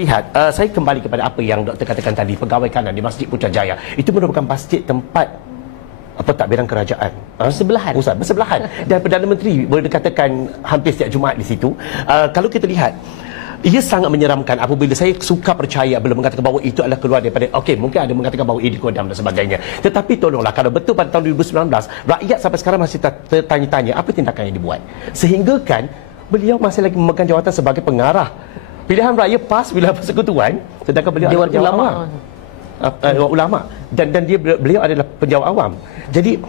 Lihat, saya kembali kepada apa yang Doktor katakan tadi, pegawai kanan di Masjid Putrajaya. Itu merupakan masjid tempat pentadbiran kerajaan. Bersebelahan. Bersebelahan. Dan Perdana Menteri boleh dikatakan hampir setiap Jumaat di situ. Kalau kita lihat, ia sangat menyeramkan apabila saya suka percaya belum mengatakan bahawa itu adalah keluar daripada, okey, mungkin ada mengatakan bahawa ia dikodam dan sebagainya. Tetapi tolonglah, kalau betul pada tahun 2019, rakyat sampai sekarang masih tertanya-tanya apa tindakan yang dibuat. Sehingga kan, beliau masih lagi memegang jawatan sebagai pengarah. Pilihan raya PAS bila persekutuan, sedangkan beliau Dewan adalah Ulama. Ulama. Dan beliau adalah penjawat awam. Jadi,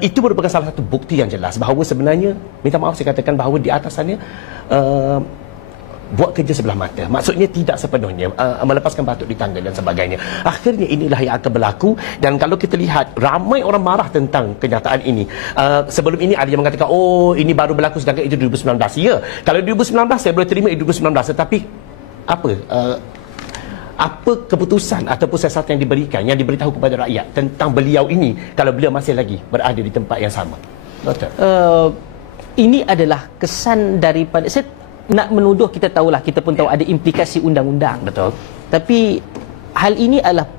itu merupakan salah satu bukti yang jelas bahawa sebenarnya, minta maaf saya katakan bahawa di atas sana, buat kerja sebelah mata. Maksudnya tidak sepenuhnya melepaskan batuk di tangga dan sebagainya. Akhirnya inilah yang akan berlaku. Dan kalau kita lihat, ramai orang marah tentang kenyataan ini. Sebelum ini ada yang mengatakan, oh, ini baru berlaku sedangkan itu 2019. Ya, kalau 2019 saya boleh terima itu 2019. Tetapi apa keputusan ataupun siasat yang diberikan, yang diberitahu kepada rakyat tentang beliau ini kalau beliau masih lagi berada di tempat yang sama? Doktor, ini adalah kesan daripada, saya nak menuduh, kita tahulah, kita pun tahu ada implikasi undang-undang. betul. Tapi hal ini adalah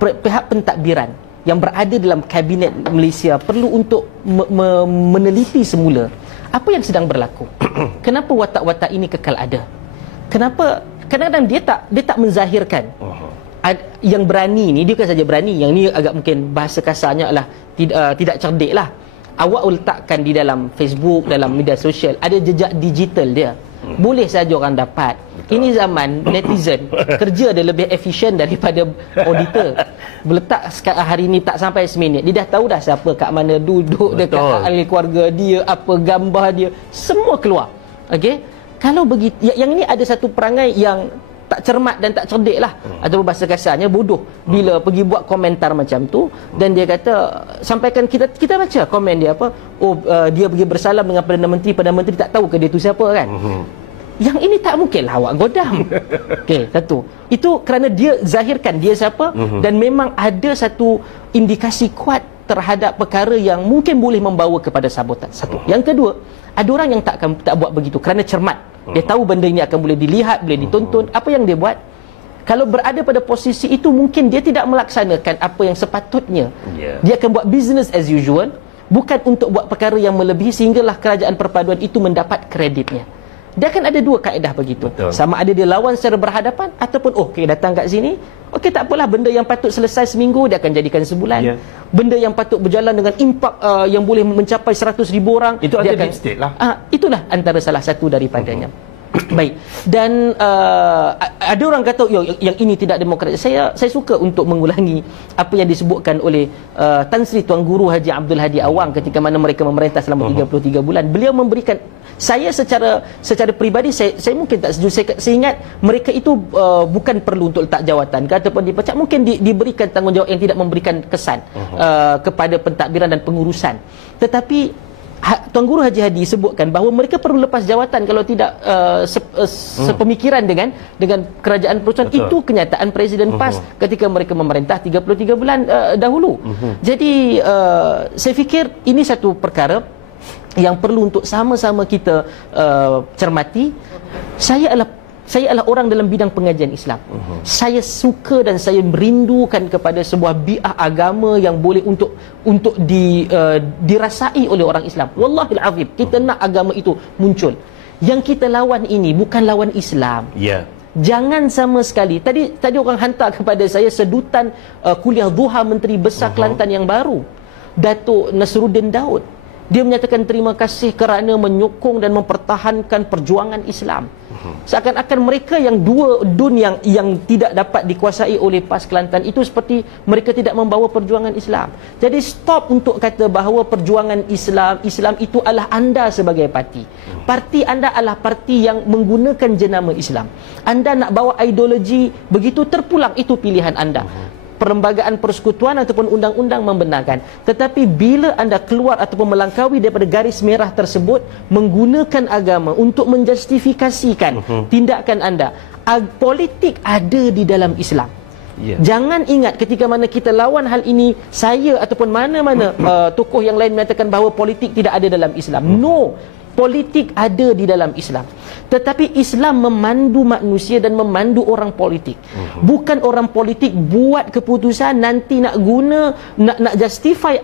pihak pentadbiran yang berada dalam kabinet Malaysia perlu untuk meneliti semula apa yang sedang berlaku. Kenapa watak-watak ini kekal ada? Kenapa kadang-kadang dia tak menzahirkan. Yang berani ni, dia bukan saja berani, yang ni agak mungkin bahasa kasarnya adalah tidak cerdik lah. Awak letakkan di dalam Facebook, dalam media sosial, ada jejak digital dia. Boleh saja orang dapat. Betul. Ini zaman netizen, kerja dia lebih efisien daripada auditor. Meletak hari ini tak sampai seminit, dia dah tahu dah siapa kat mana duduk, dekat ahli keluarga dia, apa gambar dia, semua keluar. Okey? Kalau begitu, yang ini ada satu perangai yang tak cermat dan tak cerdik lah, atau bahasa kasarnya bodoh bila pergi buat komentar macam tu. Dan dia kata, sampaikan, kita baca komen dia apa, dia pergi bersalam dengan Perdana Menteri tak tahu ke dia tu siapa kan. Yang ini tak mungkin lah awak godam. Okey, satu, itu kerana dia zahirkan dia siapa, dan memang ada satu indikasi kuat terhadap perkara yang mungkin boleh membawa kepada sabotan. Satu. Yang kedua, ada orang yang tak buat begitu kerana cermat. Dia tahu benda ini akan boleh dilihat, boleh ditonton. Apa yang dia buat? Kalau berada pada posisi itu, mungkin dia tidak melaksanakan apa yang sepatutnya. Dia akan buat business as usual, bukan untuk buat perkara yang melebihi sehinggalah kerajaan perpaduan itu mendapat kreditnya. Dia akan ada dua kaedah begitu. Betul. Sama ada dia lawan secara berhadapan, ataupun okey, datang kat sini, okey, tak apalah, benda yang patut selesai seminggu dia akan jadikan sebulan. Benda yang patut berjalan dengan impak yang boleh mencapai 100,000 orang, itu dia akan state lah. Itulah antara salah satu daripadanya. Baik. Dan ada orang kata yang ini tidak demokratis. Saya suka untuk mengulangi apa yang disebutkan oleh Tan Sri Tuan Guru Haji Abdul Hadi Awang ketika mana mereka memerintah selama 33 bulan. Beliau memberikan, saya secara peribadi saya mungkin tak setuju. Saya ingat mereka itu bukan perlu untuk letak jawatan ke ataupun dipecat, mungkin diberikan tanggungjawab yang tidak memberikan kesan kepada pentadbiran dan pengurusan. Tetapi Tuan Guru Haji Hadi sebutkan bahawa mereka perlu lepas jawatan kalau tidak sepemikiran dengan kerajaan perusahaan. Itu kenyataan Presiden PAS ketika mereka memerintah 33 bulan dahulu. Jadi saya fikir ini satu perkara yang perlu untuk sama-sama kita cermati. Saya adalah orang dalam bidang pengajian Islam. Saya suka dan saya merindukan kepada sebuah bi'ah agama yang boleh untuk dirasai oleh orang Islam. Wallahil azim, kita nak agama itu muncul. Yang kita lawan ini bukan lawan Islam. Jangan sama sekali. Tadi orang hantar kepada saya sedutan kuliah duha Menteri Besar Kelantan yang baru, Datuk Nasruddin Daud. Dia menyatakan terima kasih kerana menyokong dan mempertahankan perjuangan Islam. Seakan-akan mereka yang dua dun yang tidak dapat dikuasai oleh PAS Kelantan itu seperti mereka tidak membawa perjuangan Islam. Jadi stop untuk kata bahawa perjuangan Islam itu adalah anda sebagai parti. Parti anda adalah parti yang menggunakan jenama Islam. Anda nak bawa ideologi begitu, terpulang, itu pilihan anda. Perlembagaan persekutuan ataupun undang-undang membenarkan. Tetapi bila anda keluar ataupun melangkaui daripada garis merah tersebut, menggunakan agama untuk menjustifikasikan tindakan anda, politik ada di dalam Islam. Jangan ingat ketika mana kita lawan hal ini, saya ataupun mana-mana tokoh yang lain menyatakan bahawa politik tidak ada dalam Islam. No, Politik ada di dalam Islam. Tetapi Islam memandu manusia dan memandu orang politik. Bukan orang politik buat keputusan nanti nak guna, nak justify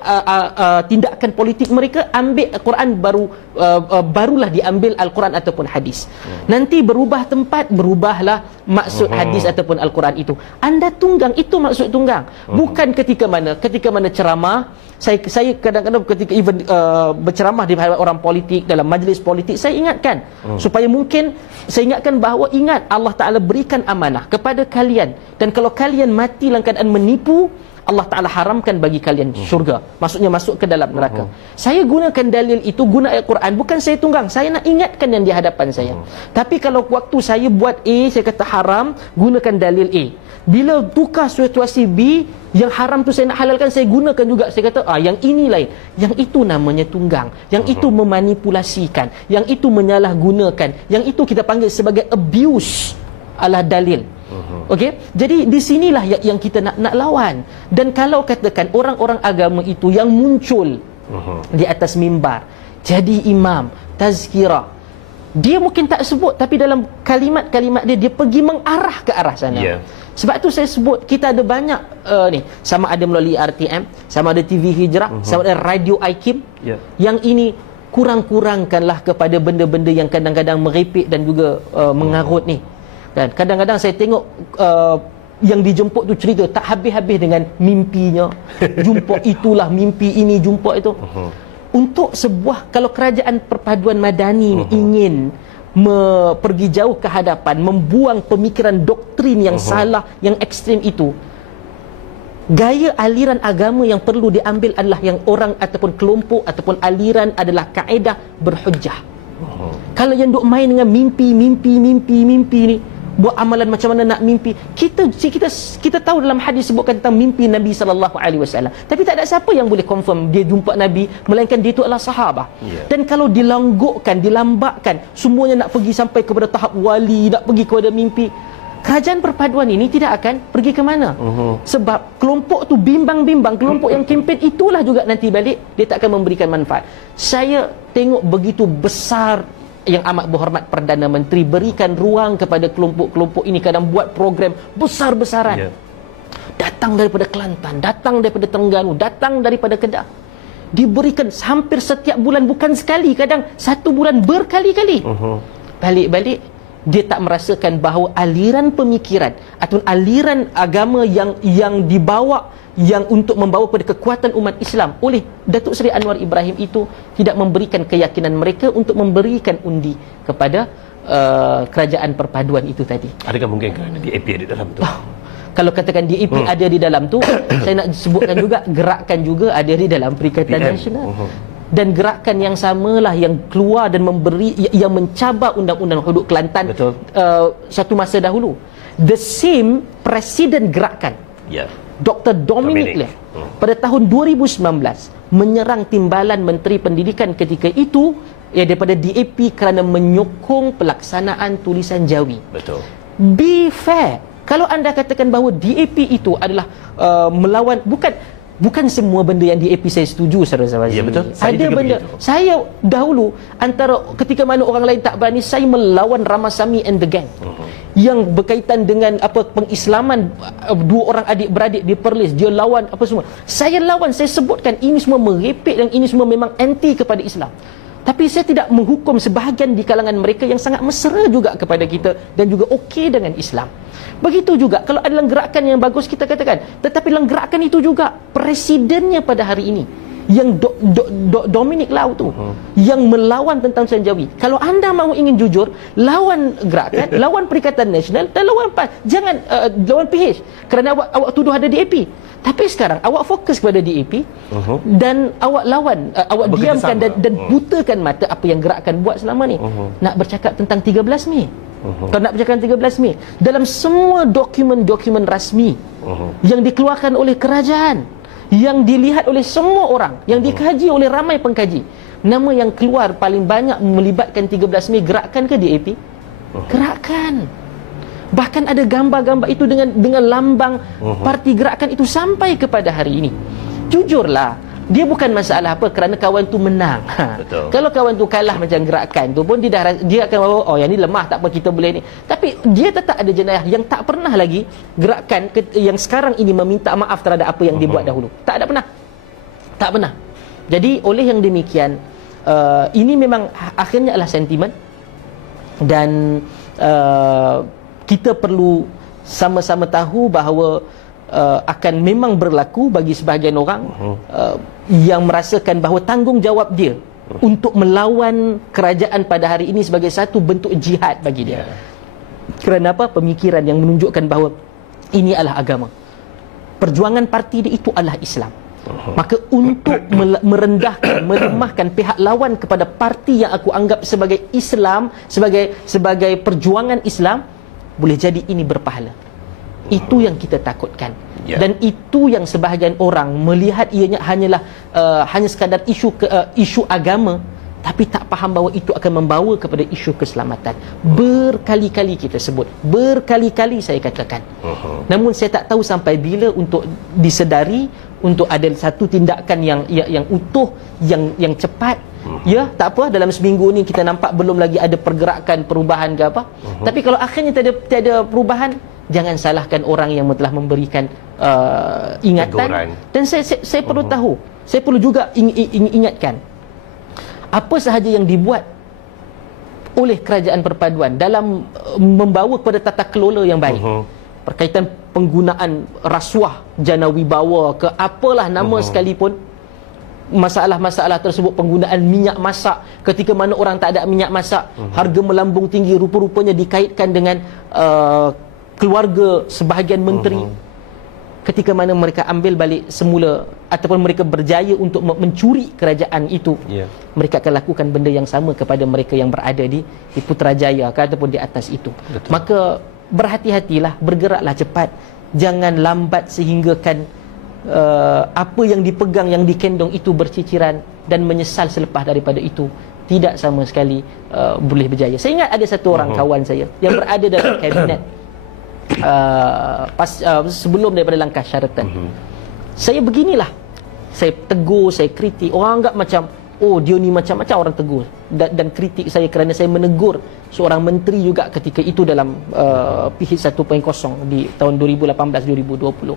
tindakan politik mereka, ambil Al-Quran barulah diambil Al-Quran ataupun hadis. Nanti berubah tempat, berubahlah maksud hadis ataupun Al-Quran itu. Anda tunggang, itu maksud tunggang. Bukan ketika mana ceramah, saya kadang-kadang ketika even berceramah di hadapan orang politik, dalam majlis politik, saya ingatkan supaya mungkin saya ingatkan bahawa ingat Allah Ta'ala berikan amanah kepada kalian, dan kalau kalian mati dalam keadaan menipu, Allah Ta'ala haramkan bagi kalian syurga, maksudnya masuk ke dalam neraka. Saya gunakan dalil itu, guna ayat Quran, bukan saya tunggang, saya nak ingatkan yang di hadapan saya. Tapi kalau waktu saya buat A, saya kata haram, gunakan dalil A. Bila tukar situasi B, yang haram tu saya nak halalkan, saya gunakan juga, saya kata yang ini lain. Yang itu namanya tunggang, yang itu memanipulasikan, yang itu menyalahgunakan, yang itu kita panggil sebagai abuse ala dalil. Okey, jadi di sinilah yang kita nak lawan. Dan kalau katakan orang-orang agama itu yang muncul di atas mimbar, jadi imam, tazkirah, dia mungkin tak sebut, tapi dalam kalimat-kalimat dia pergi mengarah ke arah sana. Sebab tu saya sebut, kita ada banyak ni, sama ada melalui RTM, sama ada TV Hijrah, sama ada Radio IKIM. Yang ini kurang-kurangkanlah kepada benda-benda yang kadang-kadang merepek dan juga mengarut ni. Dan kadang-kadang saya tengok yang dijemput tu cerita tak habis-habis dengan mimpinya. Jumpa itulah mimpi ini, jumpa itu. Untuk sebuah, kalau kerajaan perpaduan madani ni ingin pergi jauh ke hadapan, membuang pemikiran doktrin yang salah, yang ekstrim itu, gaya aliran agama yang perlu diambil adalah yang orang ataupun kelompok ataupun aliran adalah kaedah berhujjah. Kalau yang duk main dengan mimpi ni, buat amalan macam mana nak mimpi, kita tahu dalam hadis sebutkan tentang mimpi Nabi SAW, tapi tak ada siapa yang boleh confirm dia jumpa Nabi, melainkan dia itu adalah sahabah. Dan kalau dilanggukkan, dilambakkan, semuanya nak pergi sampai kepada tahap wali, nak pergi kepada mimpi, kerajaan perpaduan ini tidak akan pergi ke mana. Sebab kelompok tu bimbang-bimbang, kelompok yang kempen itulah juga nanti balik dia tak akan memberikan manfaat. Saya tengok begitu besar yang amat berhormat Perdana Menteri berikan ruang kepada kelompok-kelompok ini, kadang buat program besar-besaran. Datang daripada Kelantan, datang daripada Terengganu, datang daripada Kedah. Diberikan hampir setiap bulan, bukan sekali, kadang satu bulan berkali-kali. Balik-balik dia tak merasakan bahawa aliran pemikiran ataupun aliran agama yang dibawa, yang untuk membawa kepada kekuatan umat Islam oleh Datuk Seri Anwar Ibrahim itu tidak memberikan keyakinan mereka untuk memberikan undi kepada kerajaan perpaduan itu tadi. Adakah mungkin kerana DAP ada dalam tu? Kalau katakan DAP ada di dalam tu, saya nak sebutkan juga gerakan juga ada di dalam Perikatan Nasional. Dan gerakan yang samalah yang keluar dan memberi, yang mencabar undang-undang hudud Kelantan satu masa dahulu. The same presiden gerakan, Dr. Dominic Leah pada tahun 2019 menyerang timbalan Menteri Pendidikan ketika itu daripada DAP kerana menyokong pelaksanaan tulisan Jawi. Be fair. Kalau anda katakan bahawa DAP itu adalah melawan, bukan semua benda yang DAP saya setuju, Saudara Zawazi. Ada benda begitu. Saya dahulu, antara ketika mana orang lain tak berani, saya melawan Ramasamy and the gang yang berkaitan dengan pengislaman dua orang adik-beradik di Perlis. Dia lawan apa semua. Saya lawan, saya sebutkan ini semua merepek dan ini semua memang anti kepada Islam. Tapi saya tidak menghukum sebahagian di kalangan mereka yang sangat mesra juga kepada kita dan juga okey dengan Islam. Begitu juga kalau ada gerakan yang bagus kita katakan, tetapi dalam gerakan itu juga presidennya pada hari ini yang Dominic Lau tu yang melawan tentang tulisan Jawi. Kalau anda mahu ingin jujur, lawan gerakan, lawan Perikatan Nasional dan lawan PAS. Jangan lawan PH kerana awak tuduh ada DAP. Tapi sekarang awak fokus kepada DAP dan awak lawan, awak diamkan dan butakan mata apa yang gerakan buat selama ni. Nak bercakap tentang 13 Mei. Kalau nak bercakap tentang 13 Mei, dalam semua dokumen-dokumen rasmi yang dikeluarkan oleh kerajaan, yang dilihat oleh semua orang, yang dikaji oleh ramai pengkaji, nama yang keluar paling banyak melibatkan 13 Mei gerakan ke DAP? Gerakan. Bahkan ada gambar-gambar itu dengan lambang parti gerakan itu sampai kepada hari ini. Jujurlah, Dia bukan masalah apa kerana kawan tu menang. Betul. Kalau kawan tu kalah macam gerakan tu pun dia akan bawa, oh yang ni lemah, tak apa kita boleh ni. Tapi dia tetap ada jenayah yang tak pernah lagi gerakan yang sekarang ini meminta maaf terhadap apa yang dia buat dahulu. Tak ada pernah. Tak pernah. Jadi oleh yang demikian, ini memang akhirnya adalah sentimen, dan kita perlu sama-sama tahu bahawa akan memang berlaku bagi sebahagian orang yang merasakan bahawa tanggungjawab dia untuk melawan kerajaan pada hari ini sebagai satu bentuk jihad bagi dia. Kerana apa? Pemikiran yang menunjukkan bahawa ini adalah agama. Perjuangan parti dia itu adalah Islam. Maka untuk merendahkan, melemahkan pihak lawan kepada parti yang aku anggap sebagai Islam, sebagai perjuangan Islam, boleh jadi ini berpahala. Itu yang kita takutkan. Dan itu yang sebahagian orang melihat ianya hanyalah hanya sekadar isu agama, tapi tak faham bahawa itu akan membawa kepada isu keselamatan. Berkali-kali kita sebut, berkali-kali saya katakan. Namun saya tak tahu sampai bila untuk disedari, untuk ada satu tindakan yang utuh, yang cepat. Ya, tak apa, dalam seminggu ni kita nampak belum lagi ada pergerakan perubahan ke apa. Tapi kalau akhirnya tiada perubahan, jangan salahkan orang yang telah memberikan ingatan. Teguran. Dan saya perlu tahu, saya perlu juga ingatkan apa sahaja yang dibuat oleh kerajaan perpaduan dalam membawa kepada tata kelola yang baik. Berkaitan penggunaan rasuah, jana wibawa ke apalah nama sekalipun, masalah-masalah tersebut, penggunaan minyak masak ketika mana orang tak ada minyak masak, harga melambung tinggi, rupa-rupanya dikaitkan dengan keluarga sebahagian menteri. Ketika mana mereka ambil balik semula ataupun mereka berjaya untuk mencuri kerajaan itu, mereka akan lakukan benda yang sama kepada mereka yang berada di Putrajaya ataupun di atas itu. Betul. Maka berhati-hatilah, bergeraklah cepat, jangan lambat sehinggakan apa yang dipegang, yang dikendong itu berciciran dan menyesal selepas daripada itu tidak sama sekali boleh berjaya. Saya ingat ada satu orang kawan saya yang berada dalam kabinet sebelum daripada langkah syaratan. Saya beginilah, saya tegur, saya kritik. Orang anggap macam, oh dia ni macam-macam orang tegur dan kritik saya kerana saya menegur seorang menteri juga ketika itu dalam PH 1.0 di tahun 2018-2020.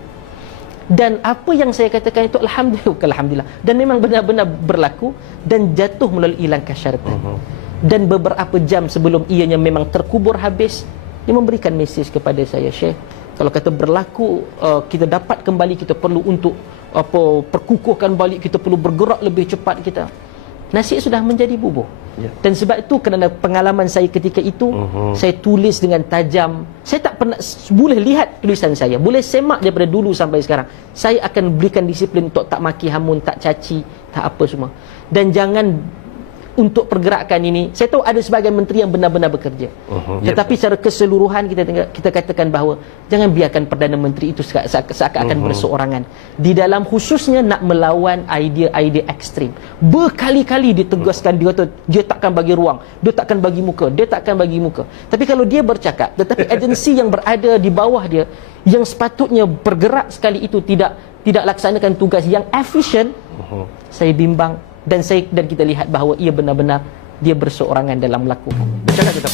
Dan apa yang saya katakan itu alhamdulillah, dan memang benar-benar berlaku dan jatuh melalui langkah syaratan. Dan beberapa jam sebelum ianya memang terkubur habis, dia memberikan mesej kepada saya, Syekh, kalau kata berlaku kita dapat kembali, kita perlu untuk perkukuhkan balik, kita perlu bergerak lebih cepat kita. Nasi sudah menjadi bubuh. Dan sebab itu, kerana pengalaman saya ketika itu, saya tulis dengan tajam. Saya tak pernah boleh lihat tulisan saya, boleh semak daripada dulu sampai sekarang. Saya akan berikan disiplin untuk tak maki hamun, tak caci, tak apa semua. Dan jangan, untuk pergerakan ini, saya tahu ada sebagian menteri yang benar-benar bekerja, tetapi secara keseluruhan kita katakan bahawa jangan biarkan Perdana Menteri itu seakan-akan berseorangan di dalam khususnya nak melawan idea-idea ekstrim. Berkali-kali ditegaskan, dia kata dia takkan bagi ruang, dia takkan bagi muka, dia takkan bagi muka. Tapi kalau dia bercakap, tetapi agensi yang berada di bawah dia yang sepatutnya bergerak sekali itu tidak laksanakan tugas yang efisien, saya bimbang. Dan kita lihat bahawa ia benar-benar dia berseorangan dalam melakukan. Bercakap kita